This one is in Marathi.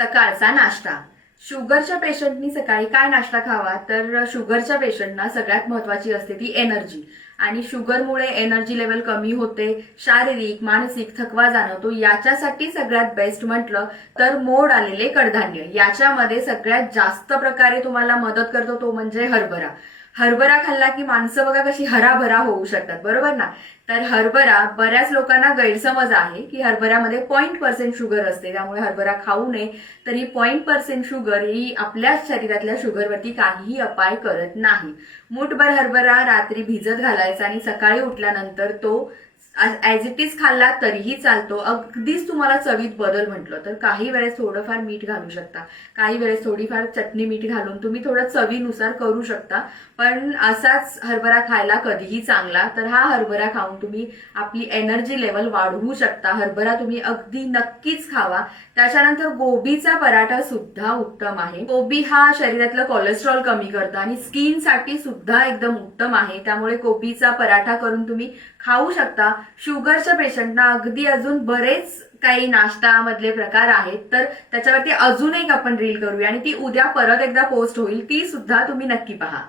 सकाळचा नाश्ता. शुगरच्या पेशंटनी सकाळी काय नाश्ता खावा, तर शुगरच्या पेशंटना सगळ्यात महत्वाची असते ती एनर्जी. आणि शुगरमुळे एनर्जी लेवल कमी होते, शारीरिक मानसिक थकवा जाणवतो. याच्यासाठी सगळ्यात बेस्ट म्हटलं तर मोड आलेले कडधान्य. याच्यामध्ये सगळ्यात जास्त प्रकारे तुम्हाला मदत करतो तो म्हणजे हरभरा. हरभरा खाल्ला की माणसं बघा कशी हराभरा होऊ शकतात, बरोबर ना. तर हरभरा, बऱ्याच लोकांना गैरसमज आहे की हरभऱ्यामध्ये 0% शुगर असते, त्यामुळे हरभरा खाऊ नये. तर ही 0% शुगर ही आपल्या शरीरातल्या शुगरवरती काहीही अपाय करत नाही. मूठभर हरभरा रात्री भिजत घालायचा आणि सकाळी उठल्यानंतर तो ऍज इट इज खाल्ला तरीही चालतो. अगदीच तुम्हाला चवीत बदल म्हटलं तर काही वेळेस थोडंफार मीठ घालू शकता, काही वेळेस थोडीफार चटणी मीठ घालून तुम्ही थोडं चवीनुसार करू शकता. पण असाच हरभरा खायला कधीही चांगला. तर हा हरभरा खाऊन तुम्ही आपली एनर्जी लेवल वाढवू शकता. हरभरा तुम्ही अगदी नक्कीच खावा. त्याच्यानंतर गोबीचा पराठा सुद्धा उत्तम आहे. गोबी हा शरीरातलं कोलेस्ट्रॉल कमी करतं आणि स्किनसाठी सुद्धा एकदम उत्तम आहे. त्यामुळे गोबीचा पराठा करून तुम्ही खाऊ शकता. शुगरच्या पेशंटना अगदी अजून बरेच काही नाश्ता मधले प्रकार आहेत, तर त्याच्यावरती अजून एक आपण रील करूया आणि ती उद्या परत एकदा पोस्ट होईल, ती सुद्धा तुम्ही नक्की पहा.